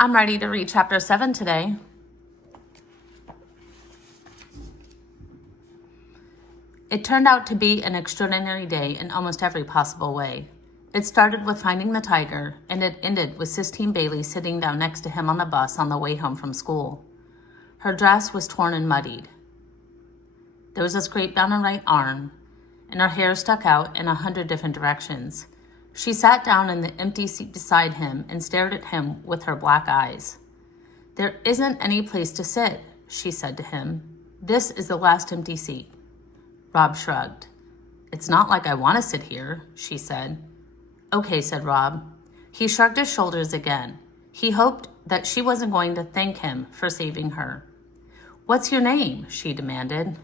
I'm ready to read chapter 7 today. It turned out to be an extraordinary day in almost every possible way. It started with finding the tiger, and it ended with Sistine Bailey sitting down next to him on the bus on the way home from school. Her dress was torn and muddied. There was a scrape down her right arm, and her hair stuck out in 100 different directions. She sat down in the empty seat beside him and stared at him with her black eyes. "There isn't any place to sit," she said to him. "This is the last empty seat." Rob shrugged. "It's not like I want to sit here," she said. "Okay," said Rob. He shrugged his shoulders again. He hoped that she wasn't going to thank him for saving her. "What's your name?" she demanded.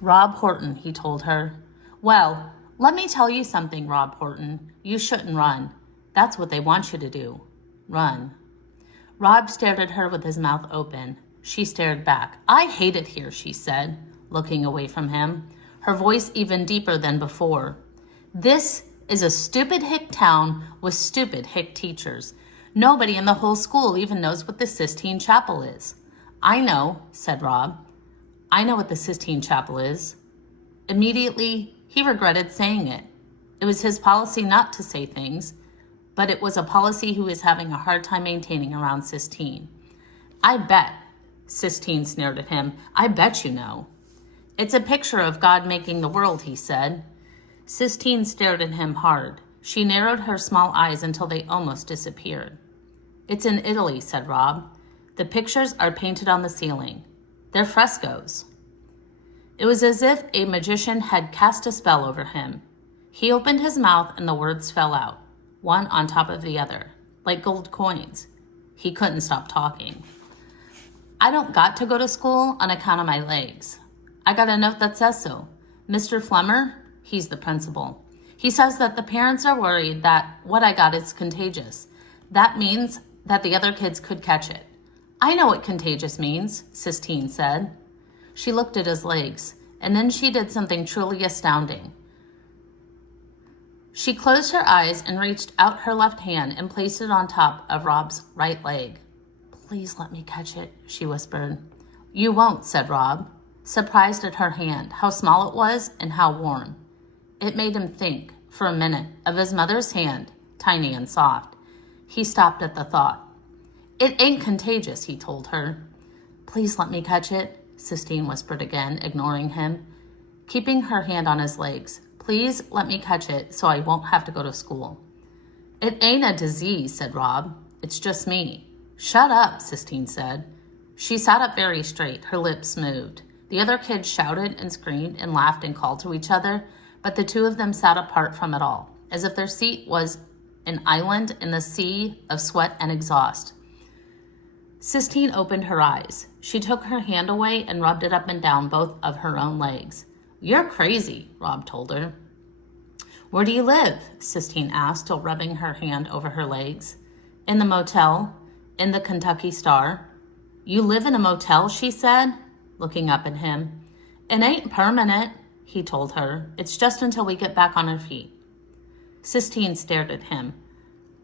"Rob Horton," he told her. "Well, let me tell you something, Rob Horton. You shouldn't run. That's what they want you to do. Run." Rob stared at her with his mouth open. She stared back. "I hate it here," she said, looking away from him, her voice even deeper than before. "This is a stupid hick town with stupid hick teachers. Nobody in the whole school even knows what the Sistine Chapel is." "I know," said Rob. "I know what the Sistine Chapel is." Immediately, he regretted saying it. It was his policy not to say things, but it was a policy he was having a hard time maintaining around Sistine. "I bet," Sistine sneered at him, "I bet you know." "It's a picture of God making the world," he said. Sistine stared at him hard. She narrowed her small eyes until they almost disappeared. "It's in Italy," said Rob. "The pictures are painted on the ceiling. They're frescoes." It was as if a magician had cast a spell over him. He opened his mouth and the words fell out, one on top of the other, like gold coins. He couldn't stop talking. "I don't got to go to school on account of my legs. I got a note that says so. Mr. Flemmer, he's the principal. He says that the parents are worried that what I got is contagious. That means that the other kids could catch it." "I know what contagious means," Sistine said. She looked at his legs, and then she did something truly astounding. She closed her eyes and reached out her left hand and placed it on top of Rob's right leg. "Please let me catch it," she whispered. "You won't," said Rob, surprised at her hand, how small it was and how warm. It made him think, for a minute, of his mother's hand, tiny and soft. He stopped at the thought. "It ain't contagious," he told her. "Please let me catch it," Sistine whispered again, ignoring him, keeping her hand on his legs. "Please let me catch it so I won't have to go to school." "It ain't a disease," said Rob. "It's just me." "Shut up," Sistine said. She sat up very straight, her lips moved. The other kids shouted and screamed and laughed and called to each other, but the two of them sat apart from it all, as if their seat was an island in the sea of sweat and exhaust. Sistine opened her eyes. She took her hand away and rubbed it up and down both of her own legs. "You're crazy," Rob told her. "Where do you live?" Sistine asked, still rubbing her hand over her legs. "In the motel, in the Kentucky Star." "You live in a motel?" she said, looking up at him. "It ain't permanent," he told her. "It's just until we get back on our feet." Sistine stared at him.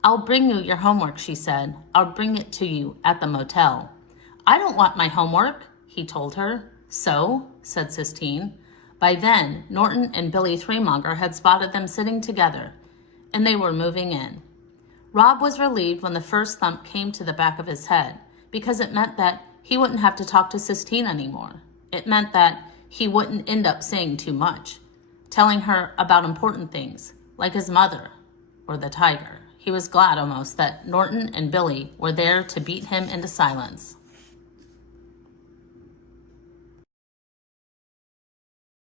"I'll bring you your homework," she said. "I'll bring it to you at the motel." "I don't want my homework," he told her. "So?" said Sistine. By then, Norton and Billy Threemonger had spotted them sitting together, and they were moving in. Rob was relieved when the first thump came to the back of his head, because it meant that he wouldn't have to talk to Sistine anymore. It meant that he wouldn't end up saying too much, telling her about important things, like his mother or the tiger. He was glad almost that Norton and Billy were there to beat him into silence.